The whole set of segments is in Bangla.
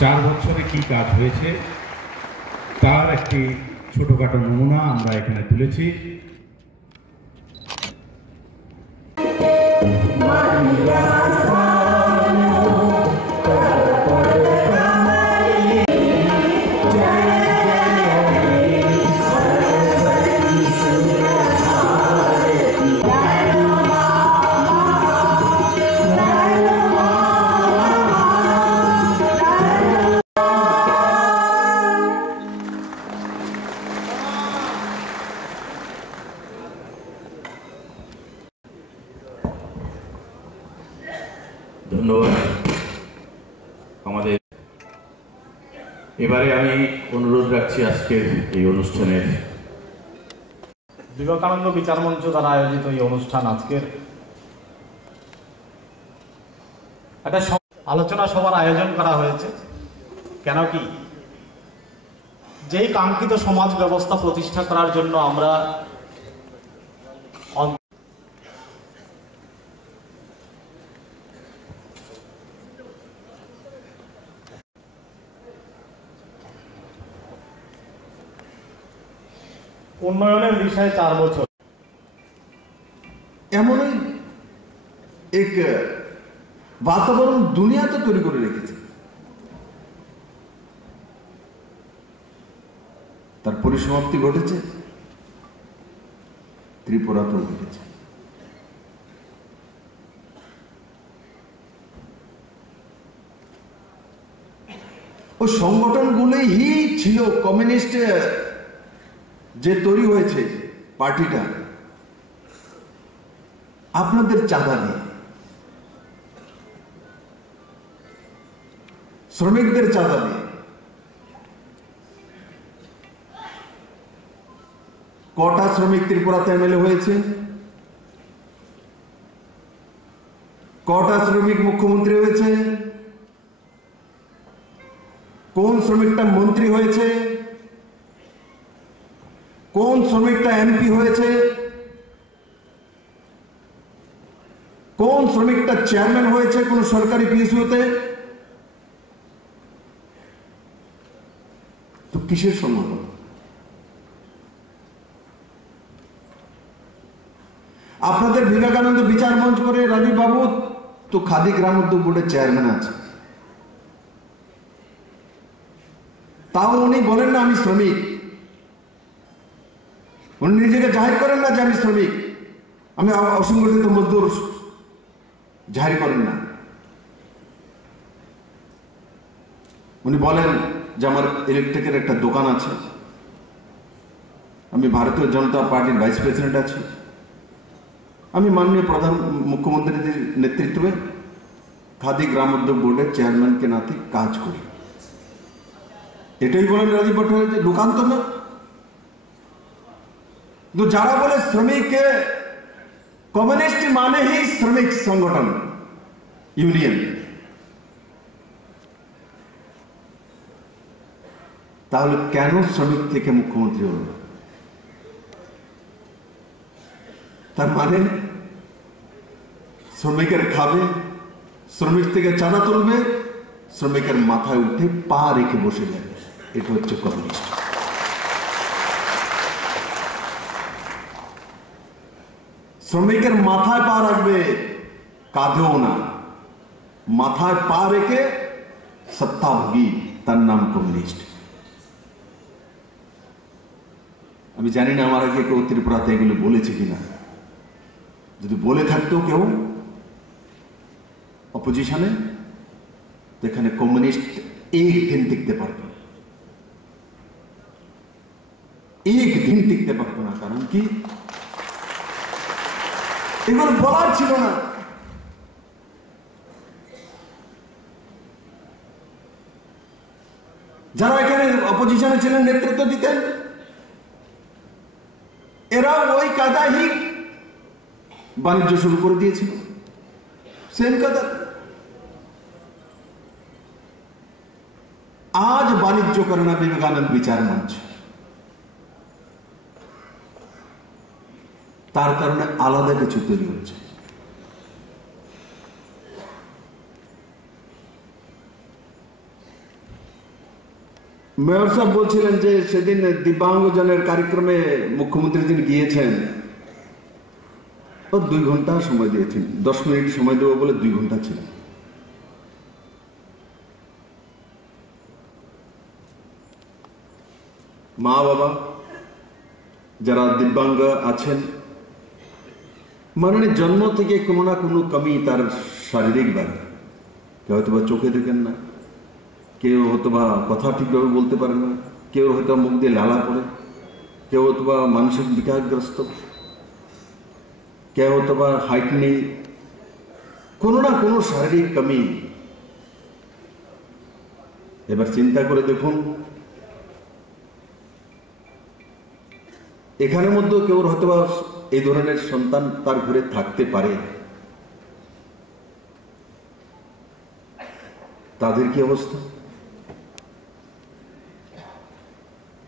4 বছরে কি কাজ হয়েছে তার একটি ছোটখাটো নমুনা আমরা এখানে তুলেছি। ধন্যবাদ। আমাদের এবারে আমি অনুরোধ রাখছি আজকের এই অনুষ্ঠানের বিবেকানন্দ বিচার মঞ্চ দ্বারা আয়োজিত এই অনুষ্ঠান আজকের একটা আলোচনা সভার আয়োজন করা হয়েছে। কেন কি যেই কাঙ্ক্ষিত সমাজ ব্যবস্থা প্রতিষ্ঠা করার জন্য আমরা উন্নয়নের বিষয়ে 4 বছর এমন এক वातावरण दुनिया तो तैरी করে রেখেছে, তার পরিসমাপ্তি ঘটেছে, ত্রিপুরাতেও ঘটেছে। ওই সংগঠনগুলোই ছিল কমিউনিস্ট যে তৈরি হয়েছে পার্টিটা আপনাদের চাঁদা দিয়ে, শ্রমিকদের চাঁদা দিয়ে। কটা শ্রমিক ত্রিপুরাতে এমএলএ হয়েছে? কটা শ্রমিক মুখ্যমন্ত্রী হয়েছে? কোন শ্রমিকটা মন্ত্রী হয়েছে? কোন শ্রমিকটা এমপি হয়েছে? কোন শ্রমিকটা চেয়ারম্যান হয়েছে কোন সরকারি পিএসইউতে? তো কিসের সংগঠন? আপনাদের বিবেকানন্দ বিচার মঞ্চ করে রাজীব বাবু তো খাদি গ্রামোদ্যোগ বোর্ডের চেয়ারম্যান আছে, তাও উনি বলেন না আমি শ্রমিক। উনি নিজেকে জাহির করেন না যে আমি শ্রমিক, আমি অসংগঠিত মজদুর জাহির করেন না। উনি বলেন যে আমার ইলেকট্রিকের একটা দোকান আছে, আমি ভারতীয় জনতা পার্টির ভাইস প্রেসিডেন্ট আছি, আমি মাননীয় প্রধান মুখ্যমন্ত্রীর নেতৃত্বে খাদি গ্রামোদ্যোগ বোর্ডের চেয়ারম্যানকে নাতে কাজ করি। এটাই বলেন রাজীব ভট্টাচার্য, লোকান্ত না। तो যারা বলে শ্রমিক কমিউনিস্ট মানে হি শ্রমিক সংগঠন ইউনিয়ন, তাহলে কেন শ্রমিক থেকে মুখ্যমন্ত্রী হল? তার মানে শ্রমিকের খাবে, শ্রমিক থেকে চাঁদা তুলবে, শ্রমিকের মাথায় উঠে পা রেখে বসে যাবে। এটা হচ্ছে কমিউনিস্ট। শ্রমিকের মাথায় পা রাখবে, কাঁধেও না, মাথায় পা রেখে সত্তাভোগী, তার নাম কমিউনিস্ট। আমি জানি না আমার আগে কেউ ত্রিপুরাতে এগুলো বলেছে কিনা, যদি বলে থাকতো কেউ অপোজিশনে, তো এখানে কমিউনিস্ট একদিন টিকতে পারত, একদিন টিকতে পারতো না। কারণ কি এগুলো বলার ছিল না। যারা এখানে অপোজিশনে ছিলেন, নেতৃত্ব দিতেন, এরা ওই কায়দায় বাণিজ্য শুরু করে দিয়েছিল, সেম কায়দা। আজ বাণিজ্য করে না বিবেকানন্দ বিচার মঞ্চ, তার কারণে আলাদা কিছু তৈরি হচ্ছে। মেয়র সাহেব বলছিলেন যে সেদিন দিব্যাঙ্গজনের কার্যক্রমে মুখ্যমন্ত্রী যিনি গিয়েছেন ও 2 ঘন্টা সময় দিয়েছেন, 10 মিনিট সময় দেবো বলে 2 ঘন্টা ছিল। মা বাবা যারা দিব্যাঙ্গ আছেন, মানে জন্ম থেকে কোনো না কোনো কমি তার শারীরিক ভাবে, কেউ হয়তো বা চোখে দেখেন না, কেউ হয়তো বা কথা ঠিকভাবে বলতে পারে না, কেউ হয়তো মুখ দিয়ে লালা পড়ে, কেউ হয়তো বা মানসিক বিকারগ্রস্ত, কেউ হয়তো বা হাইট নেই, কোনো না কোনো শারীরিক কমি। এবার চিন্তা করে দেখুন, এখানের মধ্যে কেউ হয়তো বা এই ধরনের সন্তান তার ঘরে থাকতে পারে, তাদের কি অবস্থা?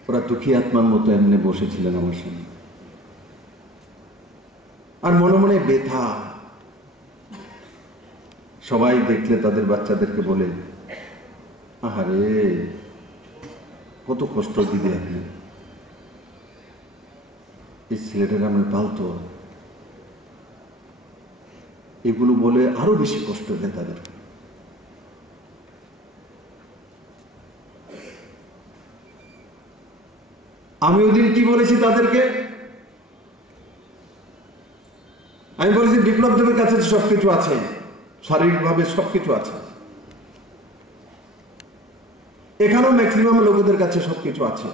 ওরা দুঃখী আত্মার মতো এমনি বসেছিলেন আমার সামনে, আর মনে মনে ব্যথা। সবাই দেখলে তাদের বাচ্চাদেরকে বলে, আহারে কত কষ্ট দিদি আপনি, এই ছেলেটাকে আমরা পালতো, এগুলো বলে আরো বেশি কষ্ট দেয় তাদের। আমি ওই দিন কি বলেছি তাদেরকে? আমি বলেছি বিপ্লব দেবের কাছে সবকিছু আছে, শারীরিকভাবে সবকিছু আছে, এখানেও ম্যাক্সিমাম লোকদের কাছে সবকিছু আছে।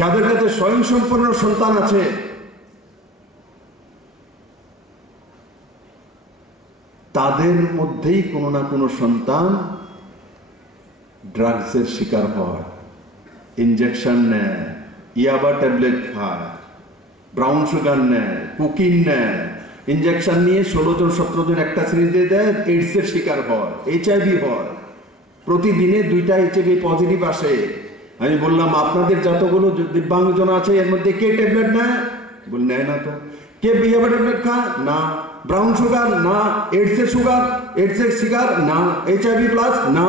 যাদের কাছে স্বয়ংসম্পন্ন সন্তান আছে, তাদের মধ্যেই কোনো না কোনো সন্তান ড্রাগসের শিকার হয়, ইনজেকশন নেয়, ইয়াবা ট্যাবলেট খায়, ব্রাউন সুগার নেয়, কোকিন নেয়, ইনজেকশন নিয়ে 16 জন 17 জন একটা সিরিজে দেয়, এইডসের শিকার হয়, HIV হয়, প্রতিদিনে 2টা HIV পজিটিভ আসে। আমি বললাম আপনাদের যতগুলো দিব্যাঙ্গজন আছে এর মধ্যে কে ট্যাবলেট নেয়? বল নেয় না তো। কে ইয়াবা ট্যাবলেট খায়? না। Brown sugar? না। এইডসের সুগার, এইডসের শিকার? না। HIV plus? না।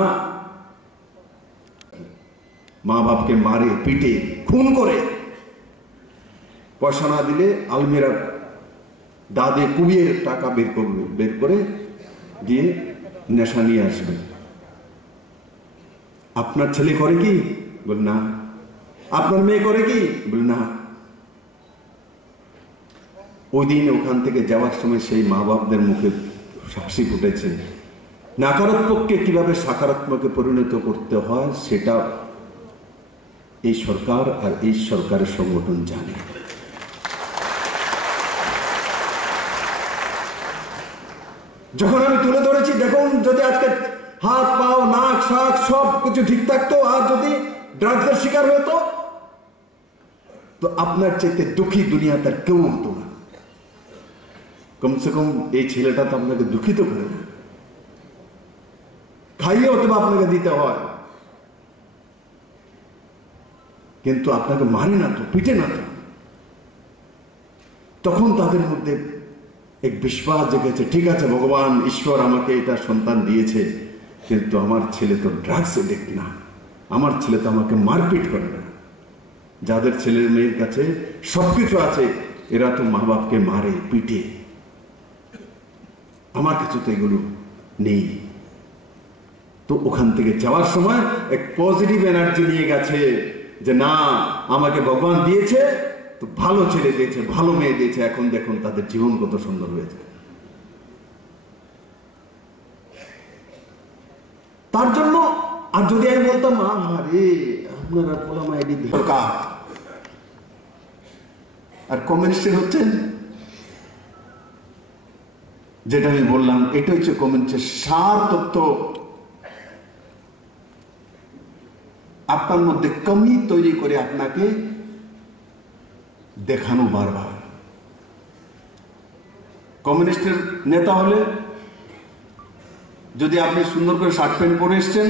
মা বাপকে মারে, পিটে, খুন করে, পয়সা না দিলে আলমিরার দাদে কুবিয়ে টাকা বের করে দিয়ে নেশা নিয়ে আসবে। আপনার ছেলে করে কি? বল না। আপনার মেয়ে করে কি? বল না। ওই দিন ওখান থেকে যাওয়ার সময় সেই মা বাপদের মুখে হাসি ফুটেছে। নকারাত্মককে কিভাবে সকারাত্মকে পরিণত করতে হয় সেটা এই সরকার আর এই সরকারের সংগঠন জানে। যখন আমি তুলে ধরেছি, দেখুন যদি আজকে হাত পাও নাক শাক সব কিছু ঠিক থাকতো, আর যদি ড্রাগসের শিকার হতো, তো আপনার চাইতে দুঃখী দুনিয়া তার কেউ হতো না। কমসে কম এই ছেলেটা তো আপনাকে দুঃখিত করে না, খাইয়ে অথবা আপনাকে দিতে হয়, কিন্তু আপনাকে মারে না তো, পিটে না তো। তখন তাদের মধ্যে এক বিশ্বাস জেগেছে, ঠিক আছে ভগবান ঈশ্বর আমাকে এটা সন্তান দিয়েছে, কিন্তু আমার ছেলে তো ড্রাগস এডিক্ট না, আমার ছেলে তো আমাকে মারপিট করে না। যাদের ছেলের মেয়ের কাছে সবকিছু আছে এরা তো মা বাপকে মারে পিটে, আমার কাছে তো এগুলো নেই। তো ওখান থেকে যাওয়ার সময় এক পজিটিভ এনার্জি নিয়ে গেছে যে না, আমাকে ভগবান দিয়েছে তো ভালো ছেলে দিয়েছে, ভালো মেয়ে দিয়েছে, এখন দেখুন তাদের জীবন কত সুন্দর হয়েছে। তার জন্য আর যদি আমি বলতাম আরে আপনারা পোলামা এডি দরকার, আর কমিউনিস্টের হচ্ছেন, যেটা আমি বললাম এটা হচ্ছে কমিউনিস্টের সার তত্ত্ব। আপনার মধ্যে কমি তৈরি করে আপনাকে দেখানো বারবার। কমিউনিস্টের নেতা হলে যদি আপনি সুন্দর করে শার্ট প্যান্ট পরে এসছেন,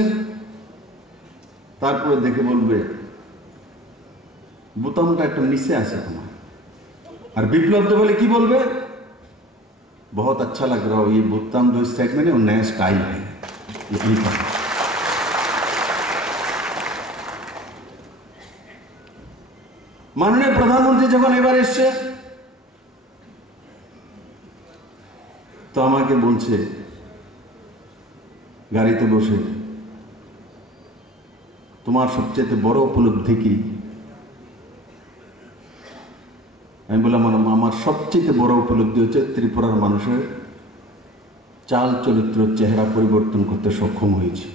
তারপরে দেখে বলবে বোতামটা একটু নিচে আছে তোমার। আর বিপ্লব তো বলে কি বলবে, बहुत अच्छा लग रहा हो, ये बोताम जो सेट में ना नया स्टाइल है। মাননীয় প্রধানমন্ত্রী যখন এবার এসছে তো আমাকে বলছে গাড়িতে বসে, তোমার সবচেয়ে বড় উপলব্ধি কি? আমি বললাম, আমার সবচেয়ে বড় উপলব্ধি হচ্ছে ত্রিপুরার মানুষের চাল চরিত্র চেহারা পরিবর্তন করতে সক্ষম হয়েছি।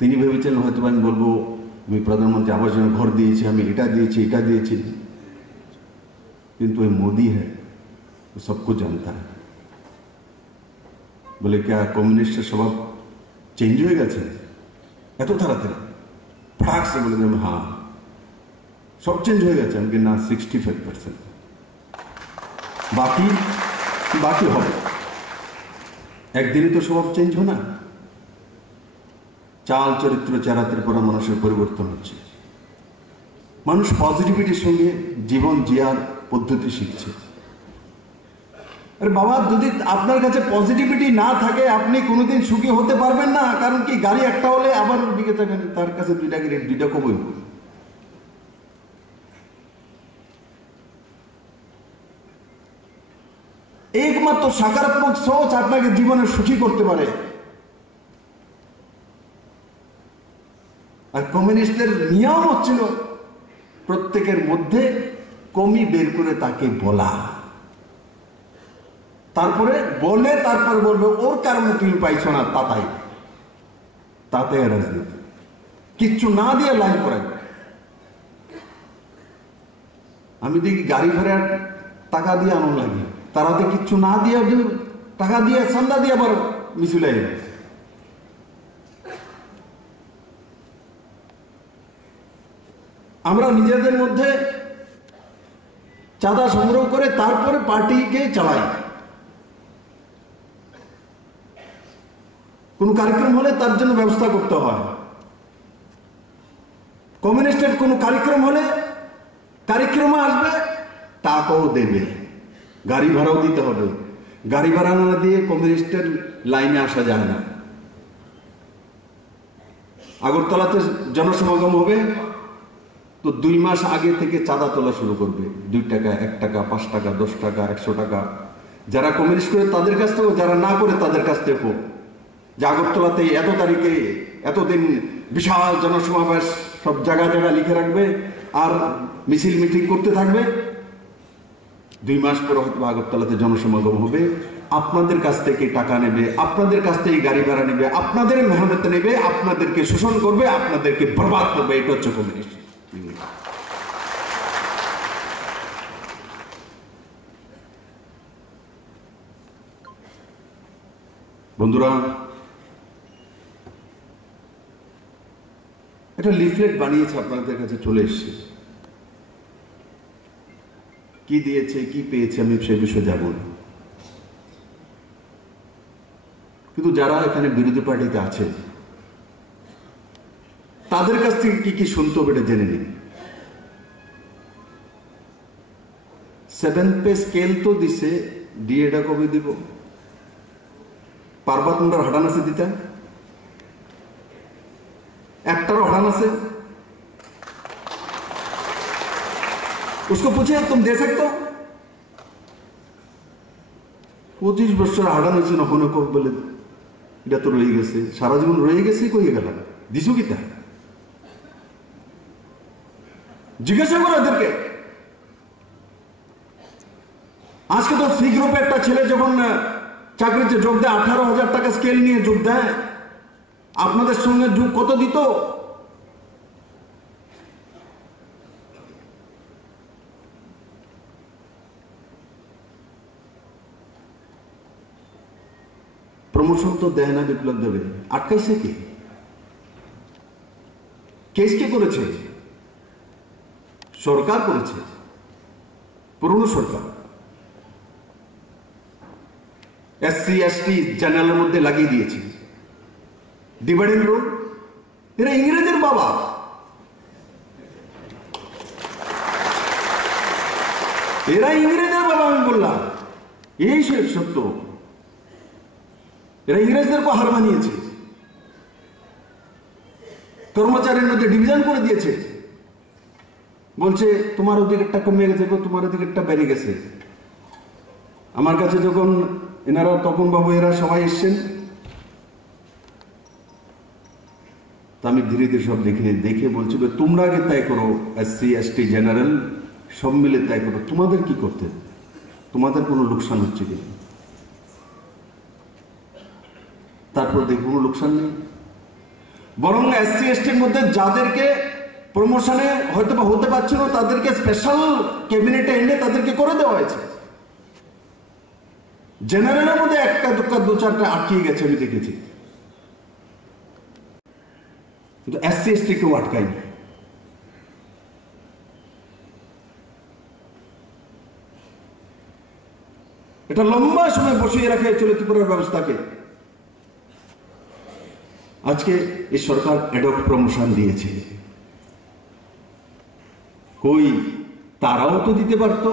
তিনি ভেবেছেন হয়তো আমি বলবো আমি প্রধানমন্ত্রী আবাস যোজনা ঘর দিয়েছি, আমি এটা দিয়েছি এটা দিয়েছি, কিন্তু ওই মোदी है वो सब कुछ जानता है। বলে क्या কমিউনিস্টের স্বভাব চেঞ্জ হয়ে গেছে এত তাড়াতাড়ি? ফটাক সে বলে দেবে হ্যাঁ সব চেঞ্জ হয়ে গেছে। আমি না 65%, বাকি বাকি হবে। একদিনই তো স্বভাব চেঞ্জ হয় না। চাল চরিত্র চেহারা ত্রিপুরা মানুষের পরিবর্তন হচ্ছে। মানুষ পজিটিভিটির সঙ্গে জীবন জিয়ার পদ্ধতি শিখছে। আরে বাবা, যদি আপনার কাছে পজিটিভিটি না থাকে আপনি কোনোদিন সুখী হতে পারবেন না। কারণ কি, গাড়ি একটা হলে আবার দিকে থাকেন তার কাছে দুইটা গাড়ি, দুইটা কবই। একমাত্র সকারাত্মক সোচ আপনাকে জীবনে সুখী করতে পারে। আর কমিউনিস্টদের নিয়ম হচ্ছিল প্রত্যেকের মধ্যে কমি বের করে তাকে বলা, তারপরে বলে তারপর বলবে ওর কারণে তুমি পাইছো না তাতাই, তাতে রাজনীতি। কিচ্ছু না দিয়ে লাইন করাই। আমি দেখি গাড়ি ভাড়ার টাকা দিয়ে আনন্দ লাগে, তারাতে কিচ্ছু না দিয়ে টাকা দিয়ে চান্দা দিয়ে আবার মিছিল। আমরা নিজেদের মধ্যে চাঁদা সংগ্রহ করে তারপরে পার্টিকে চালাই। কোন কার্যক্রম হলে তার জন্য ব্যবস্থা করতে হয়। কমিউনিস্টের কোন কার্যক্রম হলে কার্যক্রমে আসবে, টাকাও দেবে, গাড়ি ভাড়াও দিতে হবে। গাড়ি ভাড়া না দিয়ে কমিউনিস্টের লাইনে আসা যায় না। আগরতলাতে জনসমাগম হবে তো 2 মাস আগে থেকে চাঁদা তোলা শুরু করবে। 2 টাকা, 1 টাকা, 5 টাকা, 10 টাকা, 100 টাকা। যারা কমিউনিস্ট করে তাদের কাছ থেকে, যারা না করে তাদের কাছ থেকে। যে আগরতলাতে এত তারিখে এতদিন বিশাল জনসমাবেশ, সব জায়গা জায়গা লিখে রাখবে আর মিছিল মিটিং করতে থাকবে। 2 মাস পরে হয়তো আগরতলাতে জনসমাগম হবে, আপনাদের কাছ থেকে টাকা নেবে, আপনাদের কাছ থেকে গাড়ি ভাড়া নেবে, আপনাদের মেহনত নেবে, আপনাদেরকে শোষণ করবে, আপনাদেরকে বরবাদ করবে। এটা হচ্ছে কমিউনিস্ট। বন্ধুরা, একটা লিফলেট বানিয়েছে, আপনাদের কাছে চলে এসছে। কি দিয়েছে, কি পেয়েছে আমি সে বিষয়ে যাব না, কিন্তু যারা এখানে বিরোধী পার্টিতে আছে তাদের কাছ থেকে কি কি শুনতে হবে এটা জেনে নিন। 7 পে স্কেল তো দিছে, ডিএটা কবে দিব? পারবা তোমরা हटाना से দিতে? একটারও हटाना से? उसको पूछे तुम दे सकते हो? 25 বছর হারানো হয়েছে না কোনো কেউ বলে এটা তো রয়ে গেছে, সারা জীবন রয়ে গেছে, কই গেল দিছো কি তা? জিজ্ঞাসা করো এদেরকে। আজকে তো সি গ্রুপে একটা ছেলে যখন চাকরিতে যোগ দেয় 18,000 টাকা স্কেল নিয়ে যোগ দেয়, আপনাদের সঙ্গে যোগ কত দিত? প্রমোশন তো দেয় না বিপ্লব দেবে, আটকাইছে কি? কেস কে করেছে? সরকার করেছে, পুরনো সরকার। এসসি এসটি জেনারেলের মধ্যে লাগিয়ে দিয়েছে ডিভাইডেড রোল। এরা ইংরেজের বাবা। এরা ইংরেজের বাবা, আমি বললাম এই সত্য। এরা ইংরেজদেরকে হার মানিয়েছে, কর্মচারীর মধ্যে ডিভিশন করে দিয়েছে। বলছে তোমার অধিকারটা কমে গেছে গো, তোমার অধিকারটা বেড়ে গেছে। আমার কাছে যখন এনারা তপন বাবু এরা সবাই এসছেন, তা আমি ধীরে ধীরে সব দেখে বলছি তোমরা আগে তাই করো, SC ST জেনারেল সব মিলে তাই করো, তোমাদের কি করতে, তোমাদের কোনো লোকসান হচ্ছে কিনা। তারপর দেখো কোনো লোকসান নেই, বরং SC STর মধ্যে যাদেরকে প্রমোশনে হয়তো বা হতে পারছিল তাদেরকে স্পেশাল ক্যাবিনেটে এনে তাদেরকে করে দেওয়া হয়েছে। জেনারেলের মধ্যে একটা দুটা দু চারটা আটকিয়ে গেছে আমি দেখেছি, কিন্তু SC ST কেউ আটকায়নি। এটা লম্বা সময় বসিয়ে রাখা হয়েছিল ত্রিপুরার ব্যবস্থাকে। আজকে এই সরকার অ্যাডক প্রমোশন দিয়েছে, কই তারাও তো দিতে পারতো,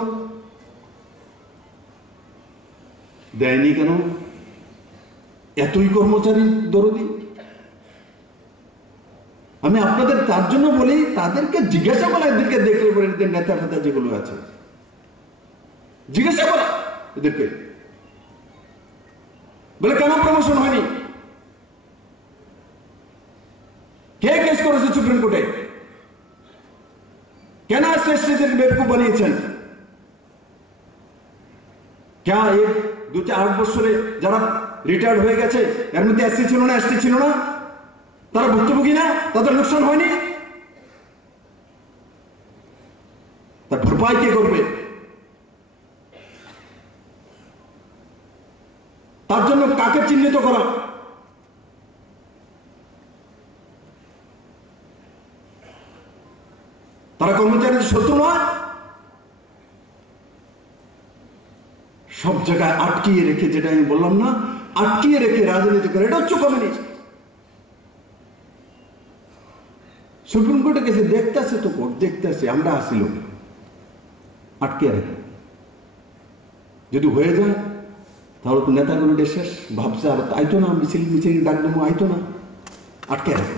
দেয়নি কেন? এতই কর্মচারী দরদি। আমি আপনাদের তার জন্য বলি, তাদেরকে জিজ্ঞাসা করা, এদেরকে দেখলে পরে এদের নেতা ফেতা যেগুলো আছে জিজ্ঞাসা করা এদেরকে, বলে কেন প্রমোশন হয়নি, কে কেস করেছে সুপ্রিম কোর্টে, কেন এসএসসিদের বেবকুফ বানিয়েছেন? क्या ये 2-4 বছরে যারা রিটায়ার্ড হয়ে গেছে এর মধ্যে SC ছিল না, ST ছিল না, তারা ভুক্তভোগী না, তাদের লোকসান হয়নি? তার ভরপাই কে করবে? তার জন্য কাকে চিহ্নিত করা? তারা কর্মচারীদের শত্রু নয়, সব জায়গায় আটকিয়ে রেখে, যেটা আমি বললাম না, আটকিয়ে রেখে রাজনীতি করে, এটা হচ্ছে কমিউনিস্ট। সুপ্রিম কোর্টে গেছে, দেখতেছে তো কোর্ট দেখতেছে, আমরা আসিল আটকে রাখে, যদি হয়ে যায় তাহলে তো নেতাগুলো শেষ, ভাবছে আর আইতো না, মিছিল মিছিল ডাক দেবো, আইতো না, আটকে রাখে।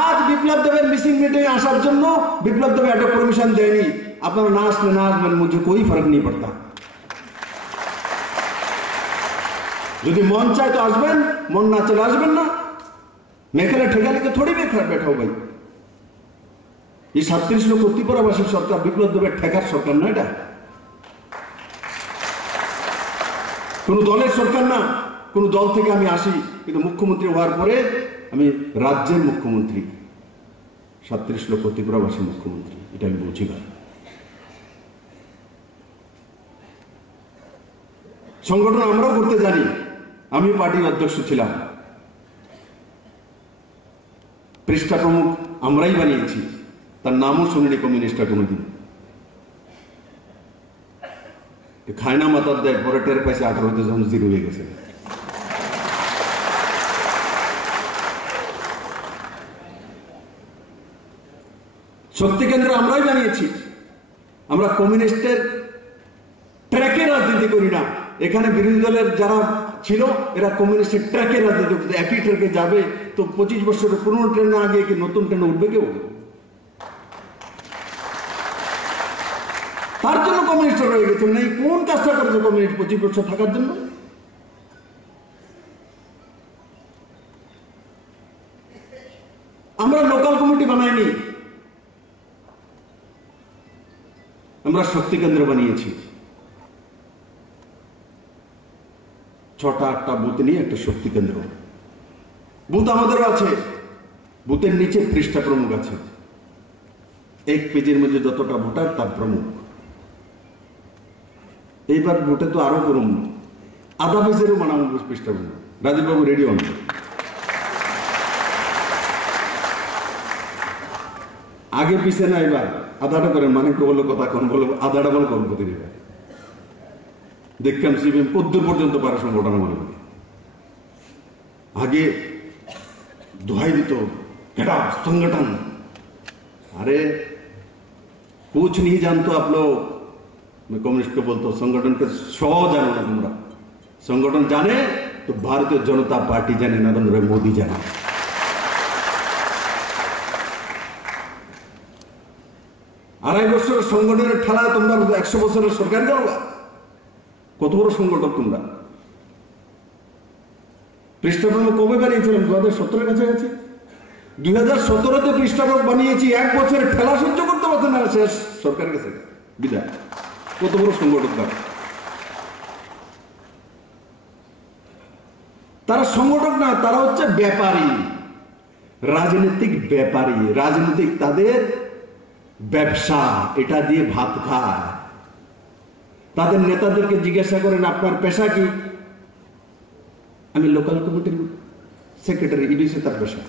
আজ বিপ্লব দেবের মিসিং মিটিং আসার জন্য বিপ্লব দেব একটা পারমিশন দেয়নি, আপনারা না আসলে না আসবেন, মুझे कोई फर्क नहीं पड़ता। যদি মন চায় তো আসবেন, মন না চলে আসবেন না। মেখেলা ঠেকা লেগে থোড়ি बैठा हो भाई, ये 37 লক্ষ ত্রিপুরাবাসীর সরকার, বিপ্লব দেবের ঠেকার সরকার না, এটা কোন দলের সরকার না। কোন দল থেকে আমি আসি, কিন্তু মুখ্যমন্ত্রী হওয়ার পরে আমি রাজ্যের মুখ্যমন্ত্রী, 37 লক্ষ ত্রিপুরাবাসীর মুখ্যমন্ত্রী, এটা আমি বলছি না। সংগঠন আমরাও করতে জানি, আমি পার্টির অধ্যক্ষ ছিলাম, পৃষ্ঠা প্রমুখ আমরাই বানিয়েছি, তার নামও শুনিনি কমিউনিস্টরা কোনোদিন। খায় না মাতার দেয়, পরে টের পাইছে 18তে যখন জিরো হয়ে গেছে। শক্তি কেন্দ্র আমরাই বানিয়েছি, আমরা কমিউনিস্টের ট্র্যাকে রাজনীতি করি না। এখানে বিরোধী দলের যারা ছিল এরা কমিউনিস্টের ট্র্যাকে রাজনীতি করতে, একই ট্র্যাকে যাবে তো 25 বছরের পুরনো ট্রেনে আগে কি নতুন ট্রেনে উঠবে কেউ? তার জন্য কমিউনিস্ট রয়ে গেছে। না, কোন কাজটা করেছে কমিউনিস্ট 25 বছর থাকার জন্য? আমরা লোকাল কমিটি বানাইনি, আমরা শক্তি কেন্দ্র বানিয়েছি। 6টা-8টা বুথ নিয়ে একটা শক্তি কেন্দ্র। বুথ আমাদেরও আছে, বুথের নিচে পৃষ্ঠা প্রমুখ আছে, এক পেজের মধ্যে যতটা ভোটার তার প্রমুখ। এইবার ভোটে তো আরো করুন, আধা পেজেরও বানাবো পৃষ্ঠা প্রমুখ। রাজীববাবু রেডি হন। আগে পিছিয়ে না, এবার আধাটা করেন, মানে বললো কথা কোন বললো আধাটা বল কোন প্রতি দেখলাম সিপিএম কদ্দূর পর্যন্ত পারে সংগঠন মানুষকে आगे दुहाई दी तो घटा संगठन। अरे कुछ नहीं जानते आप लोग। मैं कम्युनिस्ट को बोलता हूँ संगठन के 100 जानो ना तुमरा। संगठन जाने तो भारतीय जनता पार्टी जाने, नरेंद्र मोदी जाने। 2.5 বছরের সংগঠনের ঠেলায় তোমরা 100 বছরের সরকার যাও। কত বড় সংগঠন তোমরা। পৃষ্ঠাভূমি কবে বানিয়েছিলাম? 2017-এর কাছাকাছি। 2017-তে পৃষ্ঠাভূমি বানিয়েছি, 1 বছরের ঠেলা সহ্য করতে পারছে না, শেষ সরকারের কাছে বিদায়। কত বড় সংগঠন তারা। তারা সংগঠক না, তারা হচ্ছে ব্যাপারী, রাজনৈতিক ব্যাপারী। রাজনৈতিক তাদের ব্যবসা, এটা দিয়ে ভাত খায়। তাদের নেতাদেরকে জিজ্ঞাসা করেন আপনার পেশা কি? আমি লোকাল কমিটির সেক্রেটারি, এটাই তার পেশা।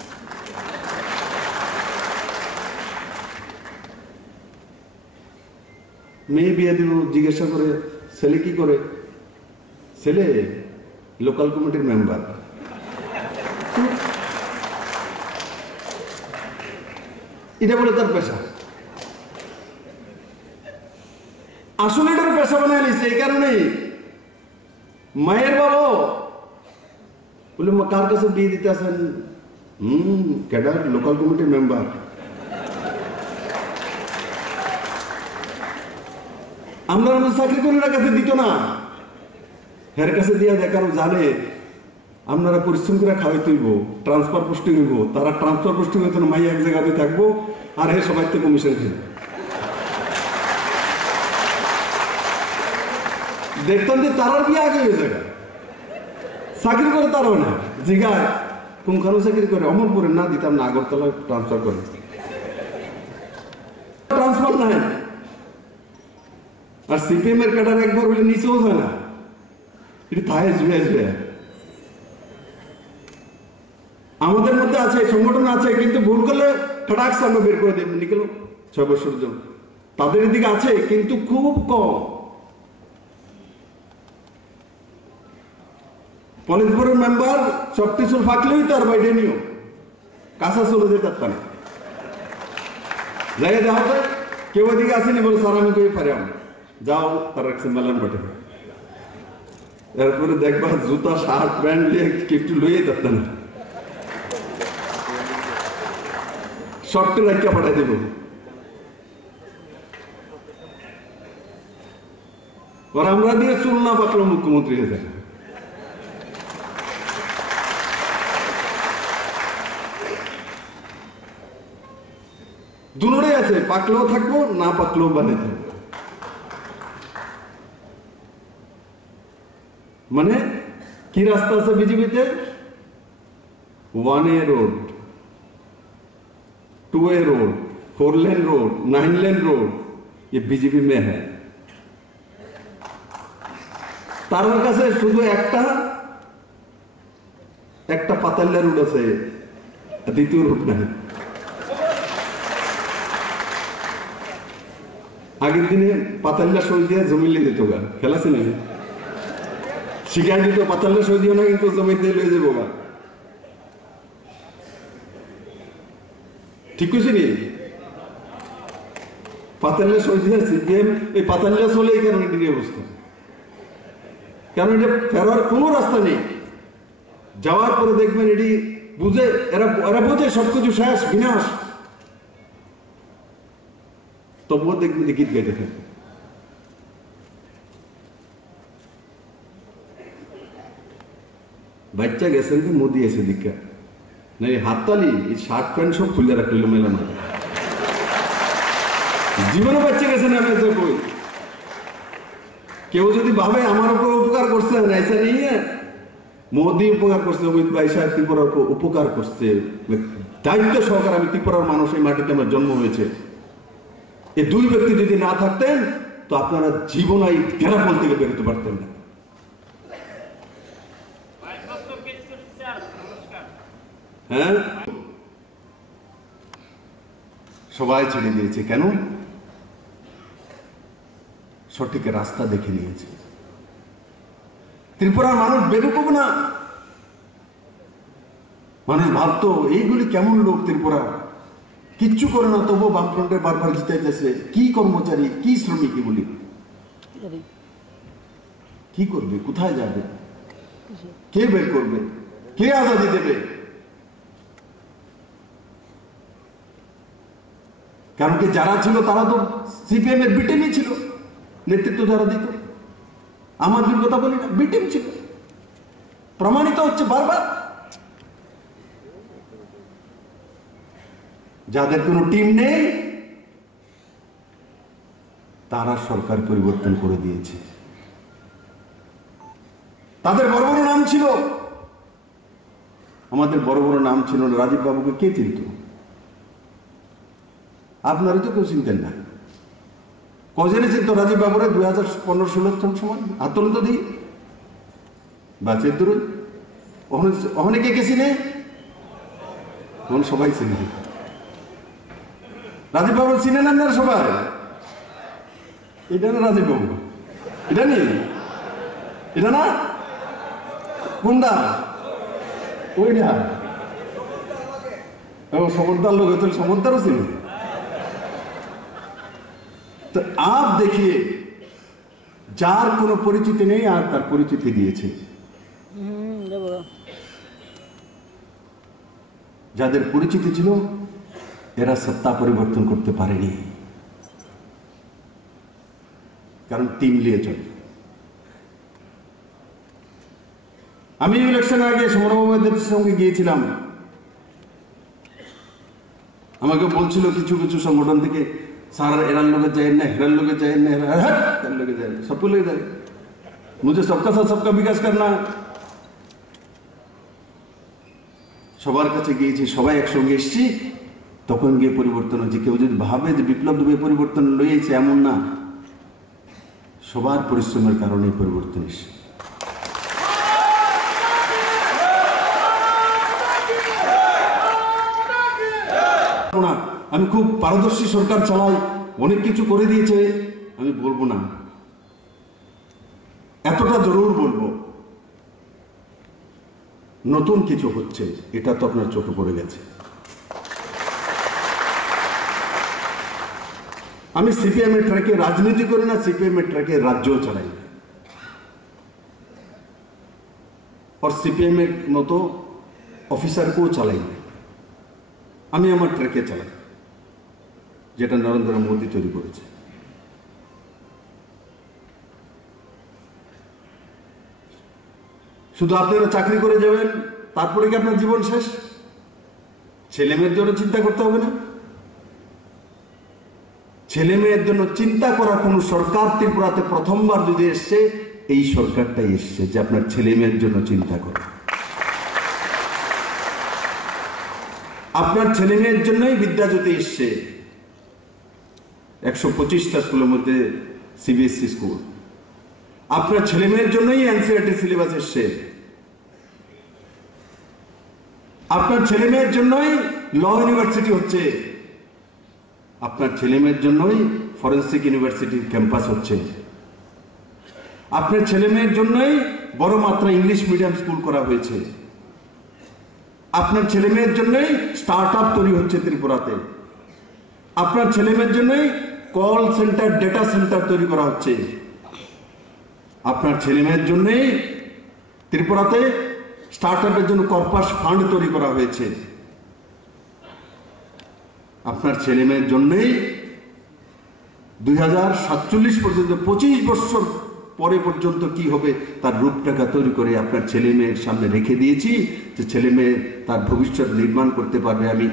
মেয়ে বিয়ে দিব, জিজ্ঞাসা করে ছেলে কি করে? ছেলে লোকাল কমিটির মেম্বার। এটা বলে তার পেশা। আসলে এটার পেশা বানায় নিচ্ছে এই কারণেই। মায়ের বাবা বলে কার কাছে বিয়ে দিতে আসেন? ক্যাডার লোকাল কমিটির মেম্বার। আমরা চাকরি করি না, কাছে দিত না, হের কাছে দিয়া দেখারও জানে আপনারা পরিশ্রম করে খাওয়াই তুলব, ট্রান্সফার পোস্টিং হইব। তারা ট্রান্সফার পোস্টিং হইতো না, মাই এক জায়গাতে থাকবো আর হে সবাই থেকে কমিশন খেয়ে দেখতাম যে তারার বিয়ে আগে হয়ে যায়। চাকরি করে তারাও না, জিগায় কোনখানে চাকরি করে? অমরপুরে। না, দিতাম না, আগরতলা ট্রান্সফার করে। ট্রান্সফার নাই। আর সিপিএম এর ক্যাডার একবার হলে নিচেও যায় না, এটা থায় জুয়ে জুয়ে। আমাদের মধ্যে আছে, সংগঠন আছে, কিন্তু ভুল করলে কাটাক্স আমরা বের করে দেব, নিকেল 6 বছর জন্য। তাদের এদিকে আছে কিন্তু খুব কম। পলিটব্যুরোর মেম্বার সব কিছুর ফাঁকলেই তার বাইরে নিও কাঁচা চলে যেতে পারতাম না। যাই যাও তো, কেউ এদিকে আসেনি বলে স্যার আমি কই পারি, যাও তার এক মেলান বটে। এরপরে দেখবা জুতা শার্ট প্যান্ট দিয়ে একটু লইয়ে যেত না, শর্টে রাখিয়া পাঠাই দেব। আর আমরা দিয়ে চুল না পাকলো মুখ্যমন্ত্রী হয়ে যায়। দুটোই আছে, পাকলেও থাকবো, না পাকলেও বানিয়ে থাকবো। মানে কি রাস্তা আছে বিজেপিতে? 1A road, 2A road, 4 lane road, 9 lane road, ये बीजेपी में है। তার কাছে শুধু একটা পাতাল্লা রুট আছে, দ্বিতীয় রুট নাই। আগের দিনে পাতাল্লা সই দিয়ে জমি লিয়ে দিত গা, খেলা ছিল শিখাই দিত পাতাল্লা সই দিও না, কিন্তু জমি দিয়ে লয়ে যাবো গা। ঠিক কইছি নি? পাতাল্লা সই দিয়ে সিপিএম এই পাতাল্লা চলে এই কারণে এটি অবস্থা। কারণ এটা ফেরার কোনো রাস্তা নেই। যাওয়ার পরে দেখবেন এটি বুঝে, এরা বোঝে সবকিছু শেষ, বিনাশ, তবুও দেখবেন গীত গাইতে থাকে। বাচ্চা গেছেন কি মোদি এসে দীক্ষা না, এই হাততালি, এই শার্ট প্যান্ট সব খুলে রাখলো মেলা না। জীবনে বাচ্চা গেছেন আমি কই। কেউ যদি ভাবে আমার উপর উপকার করছে, ऐसा नहीं है, মোদি উপকার করছে, অমিত ভাই সাহেব ত্রিপুরার উপকার করছে। দায়িত্ব সহকারে আমি ত্রিপুরার মানুষ, এই মাটিতে আমার জন্ম হয়েছে। এই দুই ব্যক্তি যদি না থাকতেন তো আপনারা জীবন এই ঘেরাপল থেকে বেরোতে পারতেন না। হ্যাঁ, সবাই ছেড়ে দিয়েছে কেন? সঠিক রাস্তা দেখে নিয়েছে। ত্রিপুরার মানুষ বেরুকুব না। মানুষ ভাবতো এইগুলি কেমন লোক, ত্রিপুরা কিচ্ছু করে না, তবুও বামফ্রন্টে বারবার জিতাইতেছে। কি কর্মচারী, কি শ্রমিক, বলি কি করবে, কোথায় যাবে, কে বের করবে, কে আজাদি দেবে? কারণ কি যারা ছিল তারা তো সিপিএম এর বিটিমই ছিল, নেতৃত্ব যারা দিত। আমার কথা বলি না, বিটিম ছিল, প্রমাণিত হচ্ছে বারবার। যাদের কোনো টিম নেই তারা সরকার পরিবর্তন করে দিয়েছে। তাদের বড় বড় নাম ছিল, আমাদের বড় বড় নাম ছিল না। রাজীব বাবুকে কে চিনত? আপনারই তো কেউ চিনতেন না। কজনে চিনত রাজীব বাবুরে 2015-16 সময়? আতল তো দিই বাঁচের দূরে ওখানে কে কে চিনে? তখন সবাই চিনে। রাজীব বাবু চিনেন আপনারা সবাই? এটা না রাজীব বাবু, এটা নেই, এটা না কোনটা? ওইটা সমর্দার লোক হতো, সমর্দারও ছিল। তো আপ দেখিয়ে যার কোনো পরিচিতি নেই আর তার পরিচিতি দিয়েছে। যাদের পরিচিতি ছিল এরা সত্তা পরিবর্তন করতে পারেনি, কারণ টিম নিয়ে চলে। আমি ইলেকশনের আগে সমরবাবুদের সঙ্গে গিয়েছিলাম, আমাকে বলছিল কিছু কিছু সংগঠন থেকে, স্যার এরার লোকে যায় না, হেরার লোকে যায় না, হেরার লোকে যায়, সবকে লোকে যায়, মুঝে সবকা সাথ সবকা বিকাশ করনা। সবার কাছে গিয়েছি, সবাই একসঙ্গে এসছি, তখন গিয়ে পরিবর্তন হচ্ছে। কেউ যদি ভাবে যে বিপ্লব দুবে পরিবর্তন লইয়েছে, এমন না, সবার পরিশ্রমের কারণে পরিবর্তন এসছে। আমি খুব পারদর্শী সরকার চালাই, অনেক কিছু করে দিয়েছে, আমি বলবো না, এতটা জরুর বলবো নতুন কিছু হচ্ছে, এটা তো আপনার চোখে পড়ে গেছে। আমি সিপিএম এর ট্র্যাকে রাজনীতি করি না, সিপিএম এর ট্র্যাকে রাজ্যও চালাই না, আর সিপিএম এর মতো অফিসারকেও চালাই না। আমি আমার ট্র্যাকে চালাই, যেটা নরেন্দ্র মোদী তৈরি করেছে। শুধু আপনারা চাকরি করে যাবেন, তারপরে কি আপনার জীবন শেষ? ছেলে মেয়ের জন্য চিন্তা করতে হবে না? ছেলে মেয়ের জন্য চিন্তা করা কোন সরকার ত্রিপুরাতে প্রথমবার যদি এসছে, এই সরকারটাই এসছে, যে আপনার ছেলে মেয়ের জন্য চিন্তা করে। আপনার ছেলে মেয়ের জন্যই বিদ্যাজ্যোতি এসছে, 125টা স্কুলের মধ্যে সিবিএসই স্কুল। আপনার ছেলে মেয়ের জন্যই এনসিইআরটি সিলেবাস এসছে, আপনার ছেলে মেয়ের জন্যই ল ইউনিভার্সিটি হচ্ছে, আপনার ছেলে মেয়ের জন্যই ফরেন্সিক ইউনিভার্সিটির ক্যাম্পাস হচ্ছে, আপনার ছেলে মেয়ের জন্যই বড় মাত্রা ইংলিশ মিডিয়াম স্কুল করা হয়েছে, আপনার ছেলে মেয়ের জন্যই স্টার্ট আপ তৈরি হচ্ছে ত্রিপুরাতে, আপনার ছেলে মেয়ের জন্যই কল সেন্টার, ডেটা সেন্টার তৈরি করা হচ্ছে, আপনার ছেলে মেয়ের জন্যই ত্রিপুরাতে স্টার্ট আপের জন্য কর্পাস ফান্ড তৈরি করা হয়েছে, আপনার ছেলে মেয়ের জন্যই 2047 পর্যন্ত 25 বছর পরে পর্যন্ত কি হবে তার রূপরেখা তৈরি করে আপনার ছেলে মেয়ের সামনে রেখে দিয়েছি, যে ছেলে মেয়ে তার ভবিষ্যৎ নির্মাণ করতে পারবে। আমি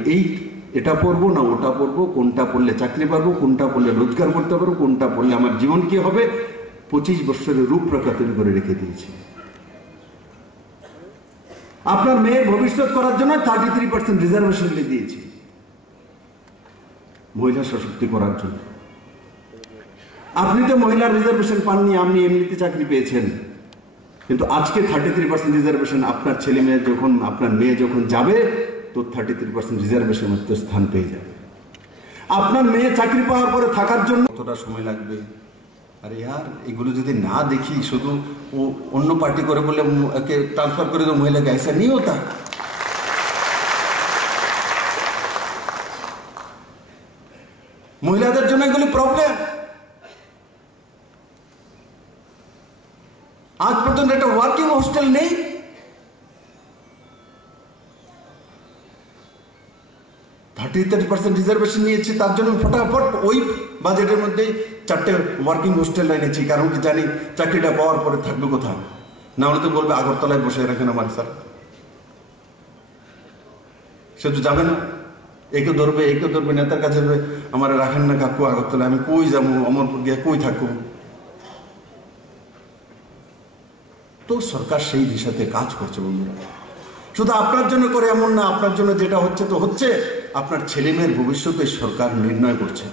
এটা পড়বো না ওটা পড়বো, কোনটা পড়লে চাকরি পাবো, কোনটা পড়লে রোজগার করতে পারবো, কোনটা পড়লে আমার জীবন কি হবে, 25 বছরের রূপরেখা তৈরি করে রেখে দিয়েছি। আপনার মেয়ের ভবিষ্যৎ করার জন্য 33% রিজার্ভেশন দিয়েছি, মহিলা সশক্তি করার জন্য। আপনি তো মহিলার রিজার্ভেশন পাননি, আপনি এমনিতে চাকরি পেয়েছেন, কিন্তু আজকে 33% রিজার্ভেশন আপনার ছেলে মেয়ে যখন, আপনার মেয়ে যখন যাবে, তো 33% রিজার্ভেশন মধ্যে স্থান পেয়ে যাবে। আপনার মেয়ে চাকরি পাওয়ার পরে থাকার জন্য কতটা সময় লাগবে? আরে यार, এগুলো যদি না দেখি, শুধু ও অন্য পার্টি করে বলে একে ট্রান্সফার করে দো মহিলাকে, ऐसा नहीं होता। মহিলাদের জন্য এগুলি প্রবলেম। আজ পর্যন্ত একটা ওয়ার্কিং হোস্টেল নেই। 30% রিজার্ভেশন নিয়েছি, তার জন্য ফটাফট ওই বাজেটের মধ্যেই 4টে ওয়ার্কিং হোস্টেল এনেছি, কারণ কি জানি চাকরিটা পাওয়ার পরে থাকবে কোথাও, না হলে তো বলবে আগরতলায় বসে রাখেন আমার স্যার। সে তো যাবে না, একে ধরবে নেতার কাছে আমার রাখেন না কাকু আগরতলায়, আমি কই যাবো, অমরপুর গিয়ে কই থাকবো। তো সরকার সেই দিশাতে কাজ করছে বন্ধুরা। শুধু আপনার জন্য করে এমন না, আপনার জন্য যেটা হচ্ছে তো হচ্ছে, আপনার ছেলে মেয়ের ভবিষ্যতে সরকার নির্ণয় করছে।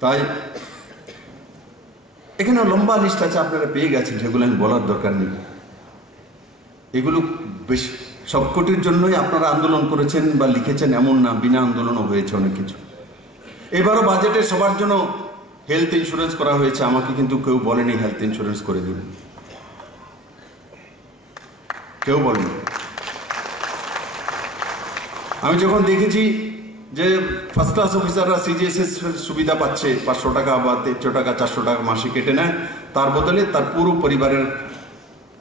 তাই এখানে লম্বা লিস্ট আছে, আপনারা পেয়ে গেছেন, সেগুলো আমি বলার দরকার নেই। এগুলো বেশ সবকটির জন্যই আপনারা আন্দোলন করেছেন বা লিখেছেন এমন না, বিনা আন্দোলনও হয়েছে অনেক কিছু। এবারও বাজেটে সবার জন্য হেলথ ইন্স্যুরেন্স করা হয়েছে, আমাকে কিন্তু কেউ বলেনি হেলথ ইন্স্যুরেন্স করে দিন, কেউ বলেনি। আমি যখন দেখেছি যে ফার্স্ট ক্লাস অফিসাররা সিজিএসএস সুবিধা পাচ্ছে, 500 টাকা বা 300 টাকা 400 টাকা মাসে কেটে নেয়, তার বদলে তার পুরো পরিবারের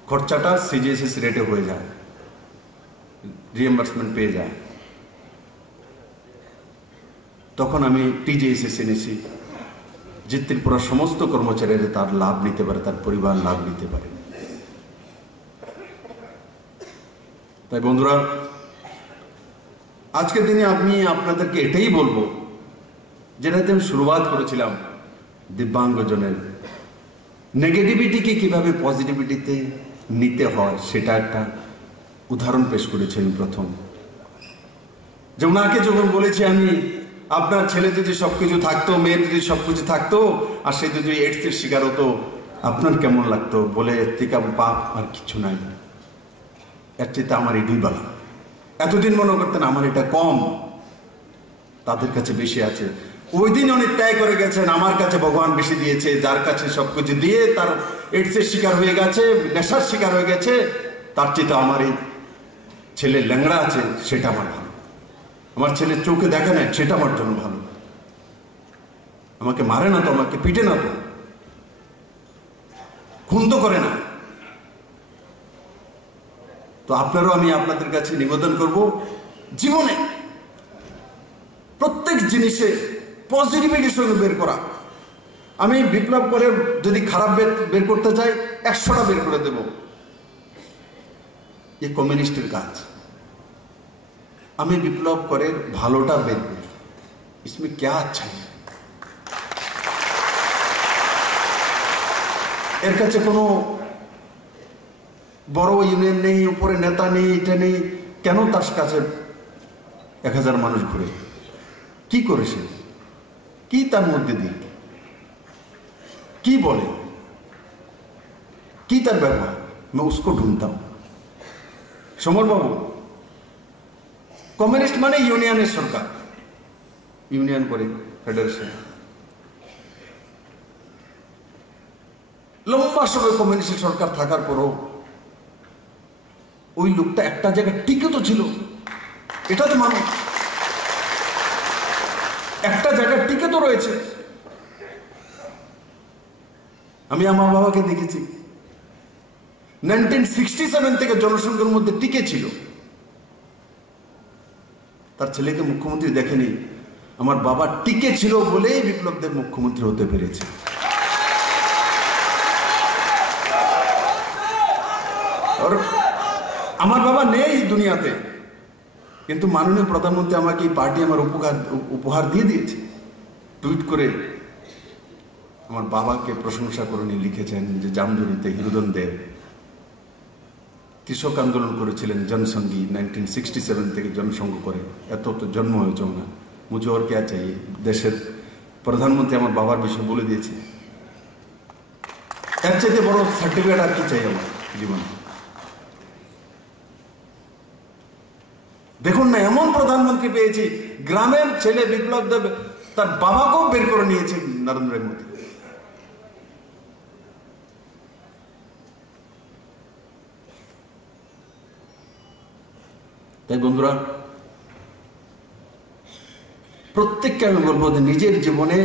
খরচাটা সিজিএসএস রেটে হয়ে যায়, রিএম্বার্সমেন্ট পেয়ে যায়। তখন আমি টিজিএসএস এনেছি, যে ত্রিপুরার সমস্ত কর্মচারীরা তার লাভ নিতে পারে, তার পরিবার লাভ নিতে পারে। তাই বন্ধুরা, আজকের দিনে আমি আপনাদেরকে এটাই বলবো, যেটাতে আমি শুরুয়াত করেছিলাম, দিব্যাঙ্গজনের নেগেটিভিটিকে কিভাবে পজিটিভিটিতে নিতে হয় সেটা একটা উদাহরণ পেশ করেছেন প্রথম। যে ওনাকে যখন বলেছি আমি, আপনার ছেলে যদি সবকিছু থাকতো, মেয়ের যদি সবকিছু থাকতো, আর সে যদি এইডসের শিকার হতো, আপনার কেমন লাগতো? বলে এর থেকে বাপ আর কিছু নাই, এর চেয়ে আমার এটাই ভালো। এতদিন মনে করতেন আমার এটা কম, তাদের কাছে বেশি আছে। ওই দিন অনেক ত্যাগ করে গেছেন, আমার কাছে ভগবান বেশি দিয়েছে, যার কাছে সবকিছু দিয়ে তার এইডসের শিকার হয়ে গেছে, নেশার শিকার হয়ে গেছে, তার চেয়ে আমার এই ছেলে ল্যাংড়া আছে, সেটা আমার ভালো। আমার ছেলে চোখে দেখে না, সেটা আমার জন্য ভালো। আমাকে মারে না তো, আমাকে পিটে না তো, খুন তো করে না। তো আপনারও আমি আপনাদের কাছে নিবেদন করব, জীবনে প্রত্যেক জিনিসে পজিটিভিটির সঙ্গে বের করা। আমি বিপ্লব করে যদি খারাপ বের করতে চাই, 100টা বের করে দেব, এ কমিউনিস্টের কাজ। আমি বিপ্লব করে ভালোটা বের করি, इसमें क्या अच्छा है? এর কাছে কোনো বড় ইউনিয়ন নেই, উপরে নেতা নেই, এটা নেই, কেন তার কাছে 1000 মানুষ ঘুরে? কি করেছে? কি তার মধ্যে দিক, কি বলে, কি তার ব্যবহার? मैं उसको ढूंढता हूं। সমর বাবু, কমিউনিস্ট মানে ইউনিয়নের সরকার, ইউনিয়ন করে ফেডারেশন। লম্বা সময় কমিউনিস্ট সরকার থাকার পরও ওই লোকটা একটা জায়গায় টিকে তো ছিল, এটা তো মানুষ একটা জায়গায় টিকে তো রয়েছে। আমি আমার বাবাকে দেখেছি 1967 থেকে জনসংখ্যার মধ্যে টিকে ছিল। তার ছেলেকে মুখ্যমন্ত্রী দেখেনি, আমার বাবা টিকে ছিল বলেই বিপ্লবদের মুখ্যমন্ত্রী হতে পেরেছে। আর আমার বাবা নেই দুনিয়াতে, কিন্তু মাননীয় প্রধানমন্ত্রী আমাকে এই পার্টি আমার উপহার দিয়ে দিয়েছে। টুইট করে আমার বাবাকে প্রশংসা করে নিয়ে লিখেছেন যে জামজুরিতে হিরোদন দেব কৃষক আন্দোলন করেছিলেন, জনসংঘী 1967 থেকে জনসংঘ করে, এত তো জন্ম হয়েছে না, মুঝে ওর কে চাই। দেশের প্রধানমন্ত্রী আমার বাবার বিষয়ে বলে দিয়েছে, এর চাইতে বড় সার্টিফিকেট আর কি চাই আমার জীবনে। দেখুন না, এমন প্রধানমন্ত্রী পেয়েছি, গ্রামের ছেলে বিপ্লব দেব তার বাবাকেও বের করে নিয়েছে নরেন্দ্র মোদী। তাই বন্ধুরা, প্রত্যেককে আমি বলবো যে নিজের জীবনে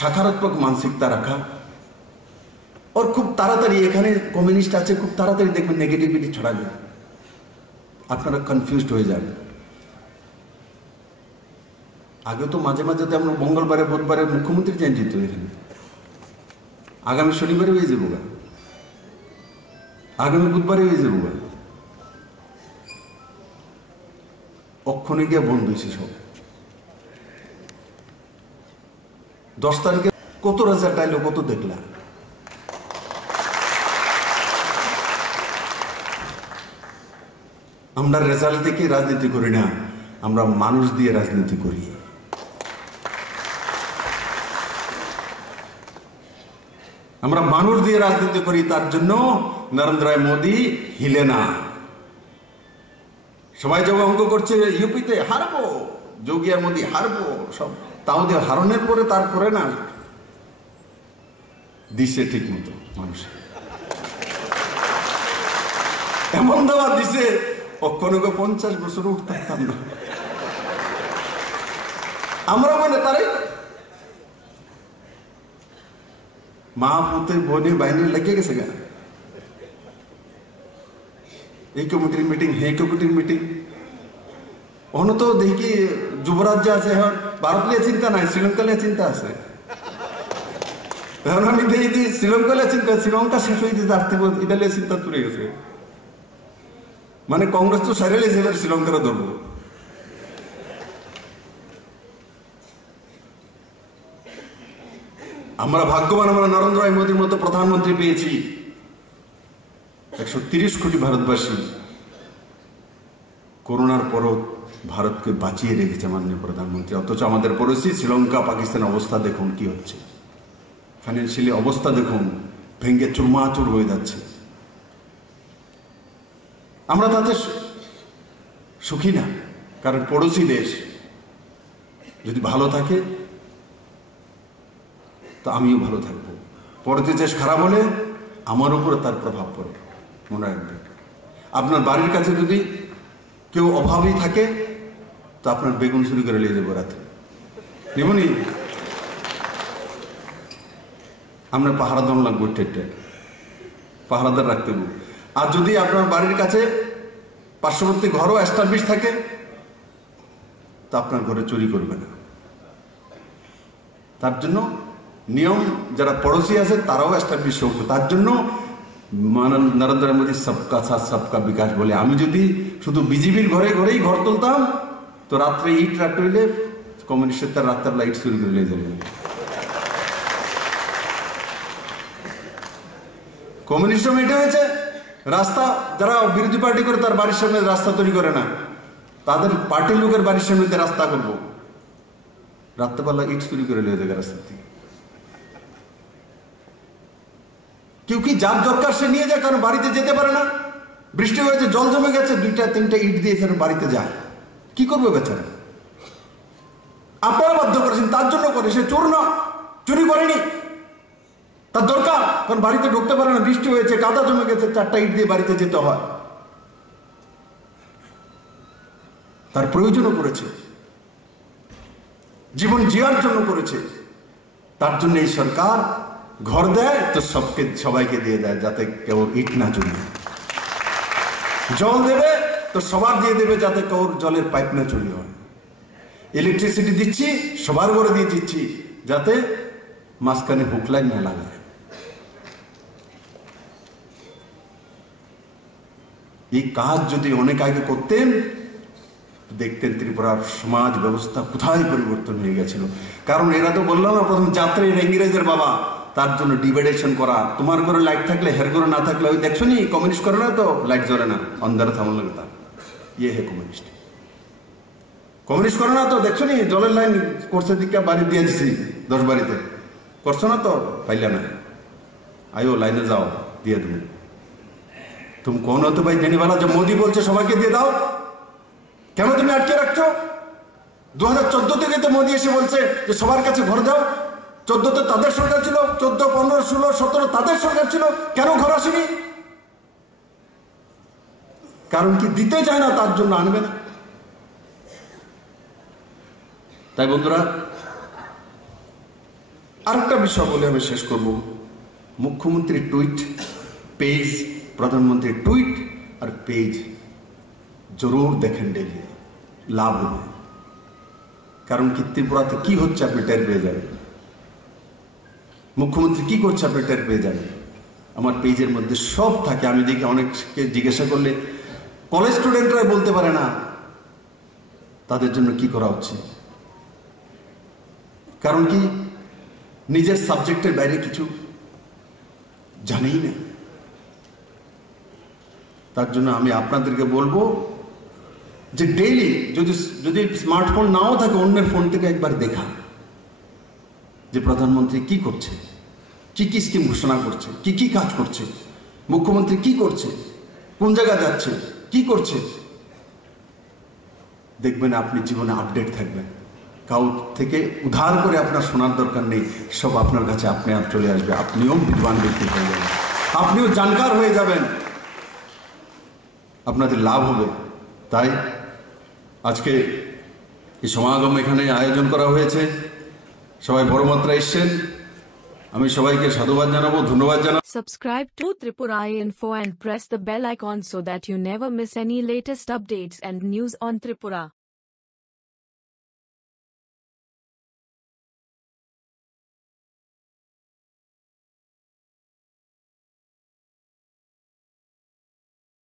সকারাত্মক মানসিকতা রাখা, ওর খুব তাড়াতাড়ি, এখানে কমিউনিস্ট আছে, খুব তাড়াতাড়ি দেখবেন নেগেটিভিটি ছড়াবে। আপনারা কনফিউজড হয়ে যান। আগে তো মাঝে মাঝে তেমন মঙ্গলবারে বুধবারে মুখ্যমন্ত্রী চেঞ্জ হতো এখানে, আগামী শনিবারে হয়ে যাবো গা, আগামী বুধবারে হয়ে যাবো গা, অক্ষণে গিয়ে বন্ধ হয়েছে সব। 10 তারিখে কত রেজাল্ট আইলো, কত দেখলা? আমরা রেজাল্ট দেখে রাজনীতি করি না, আমরা মানুষ দিয়ে রাজনীতি করি। আমরা মানুষ দিয়ে রাজনীতি করি, তার জন্য নরেন্দ্র মোদী হিলে না। সবাই যখন অঙ্ক করছে ইউপিতে হারবো, যোগী আর মোদী হারবো, সব তাও দিয়ে হারনের পরে তারপরে না দিছে ঠিক মতো মানুষ, এমন দাওয়া দিছে অক্ষণকে 50 বছর উঠতে পারতাম না আমরা, মানে তারাই মা পুতে বোনে বাইনে লেগে গেছে গা, এই কমিটির মিটিং হে কমিটির মিটিং। অন্য তো দেখি যুবরাজ যে আছে এখন ভারত নিয়ে চিন্তা নাই, শ্রীলঙ্কা নিয়ে চিন্তা আছে। এখন আমি দেখি শ্রীলঙ্কা নিয়ে চিন্তা, শ্রীলঙ্কা শেষ হয়ে যেতে আর্থিক এটা নিয়ে চিন্তা তুলে গেছে। মানে কংগ্রেস তো সারিয়ে এবার শ্রীলঙ্কার ধরবো। আমরা ভাগ্যবান, আমরা নরেন্দ্র মোদীর মতো প্রধানমন্ত্রী পেয়েছি। 130 কোটি ভারতবাসী করোনার পরও ভারতকে বাঁচিয়ে রেখেছে মাননীয় প্রধানমন্ত্রী। অথচ আমাদের পড়োশি শ্রীলঙ্কা পাকিস্তান অবস্থা দেখুন কি হচ্ছে, ফাইন্যান্সিয়ালি অবস্থা দেখুন ভেঙ্গে চুরমাচুর হয়ে যাচ্ছে। আমরা তাতে সুখী না, কারণ পড়োশি দেশ যদি ভালো থাকে তো আমিও ভালো থাকবো। পড়োশি দেশ খারাপ হলে আমার উপরে তার প্রভাব পড়ে, মনে রাখবেন। আপনার বাড়ির কাছে যদি কেউ অভাবী থাকে তো আপনার বেগুন চুরি করে নিয়ে যাবো রাতে, নেবনি? আমরা পাহারাদার লাগবো, টেটে পাহারাদার রাখতে হবে। আর যদি আপনার বাড়ির কাছে পার্শ্ববর্তী ঘরও এস্টাবলিশ থাকে তা আপনার ঘরে চুরি করবে না। তার জন্য নিয়ম, যারা পড়োশি আছে তারাও এস্টাবলিশ হোক। তার জন্য নরেন্দ্র মোদী সবকা সাথ সবকা বিকাশ বলে। আমি যদি শুধু বিজেপির ঘরে ঘরেই ঘর তুলতাম তো রাত্রে ইট রাট হইলে কমিউনিস্টের তার রাত্রের লাইট চুরি করে নিয়ে যাবে। কমিউনিস্ট এটা হয়েছে রাস্তা, যারা বিরোধী পার্টি করে তার বাড়ির সামনে রাস্তা তৈরি করে না, তাদের পার্টির লোকের বাড়ির সামনে রাস্তা করবো, রাত্রেবেলা ইট চুরি করে নিয়ে যাবে রাস্তা থেকে। কেউ কি যার দরকার সে নিয়ে যায়, কারণ বাড়িতে যেতে পারে না, বৃষ্টি হয়েছে জল জমে গেছে, 2-3টা ইট দিয়ে ফের বাড়িতে যায়, কি করবে বেচারা? আপনারা বাধ্য করেছেন, তার জন্য করে। সে চোর না, চুরি করেনি, তার দরকার, কারণ বাড়িতে ঢুকতে পারে না, বৃষ্টি হয়েছে কাদা জমে গেছে, 4টা ইট দিয়ে বাড়িতে যেতে হয়, তার প্রয়োজনও করেছে, জীবন জিয়ার জন্য করেছে। তার জন্য এই সরকার ঘর দেয় তো সবাইকে দিয়ে দেয়, যাতে কেউ ইট না চুরি। জল দেবে তো সবার দিয়ে দেবে, যাতে কেউ জলের পাইপ না চুরি হয়। ইলেকট্রিসিটি দিচ্ছি সবার ঘরে দিয়ে দিচ্ছি, যাতে মাঝখানে হুক লাইন না লাগায়। এই কাজ যদি অনেক আগে করতেন দেখতেন ত্রিপুরার সমাজ ব্যবস্থা কোথায় পরিবর্তন হয়ে গেছিল। কারণ এরা তো বললাম না প্রথম যাত্রী ইংরেজের বাবা, তার জন্য ডিভাইডেশন করা। তোমার ঘরে লাইট থাকলে হের ঘরে না থাকলে, ওই দেখছো নি কমিউনিস্ট করে না তো লাইট জ্বলে না, অন্ধারে থামন লাগে, তার ইয়ে হে কমিউনিস্ট। কমিউনিস্ট করে না তো দেখছো নি জলের লাইন করছে দিকে বাড়ি দিয়ে দিছি 10 বাড়িতে, করছো না তো পাইলে না, আয়ো লাইনে যাও দিয়ে দেবো। তুমি কোন হতো ভাই দেনিওয়ালা, যে মোদি বলছে সবাইকে দিয়ে দাও, কেন তুমি আটকে রাখছো? 2014 থেকে তো মোদি এসে বলছে যে সবার কাছে ঘর দাও। 14তে তাদের সরকার ছিল, 14, 15, 16, 17 তাদের সরকার ছিল, কেন ঘর আসেনি? কারণ কি দিতে চায় না, তার জন্য আনবে না। তাই বন্ধুরা, আরেকটা বিষয় বলে আমি শেষ করব। মুখ্যমন্ত্রীর টুইট পেজ, প্রধানমন্ত্রীর টুইট আর পেজ জরুর দেখেন ডেলি, লাভ হবে। কারণ কি, ত্রিপুরাতে কি হচ্ছে আপনি টের পেয়ে যাবেন, মুখ্যমন্ত্রী কি করছে আপনি টের পেয়ে যাবেন। আমার পেজের মধ্যে সব থাকে। আমি দেখি অনেককে জিজ্ঞাসা করলে কলেজ স্টুডেন্টরাই বলতে পারে না তাদের জন্য কি করা হচ্ছে। কারণ কি, নিজের সাবজেক্টের বাইরে কিছু জানেই না। তার জন্য আমি আপনাদেরকে বলবো যে ডেইলি যদি স্মার্টফোন নাও থাকে, অন্যের ফোন থেকে একবার দেখা যে প্রধানমন্ত্রী কি করছে, কি কি স্কিম ঘোষণা করছে, কি কি কাজ করছে, মুখ্যমন্ত্রী কি করছে, কোন জায়গায় যাচ্ছে, কি করছে। দেখবেন আপনি জীবনে আপডেট থাকবেন। কাউ থেকে উধার করে আপনার শোনার দরকার নেই, সব আপনার কাছে আপনি আর চলে আসবে। আপনিও বিদ্বান ব্যক্তি হয়ে যাবেন, আপনিও জানকার হয়ে যাবেন, আপনাদের লাভ হবে। তাই আজকে এই সমাগম এখানে আয়োজন করা হয়েছে, সবাই বড় মাত্রায় এসছেন। আমি সবাইকে সাধুবাদ জানাবো, ধন্যবাদ জানাবো। Subscribe to Tripura Info and press the bell icon so that you never miss any latest updates and news on Tripura.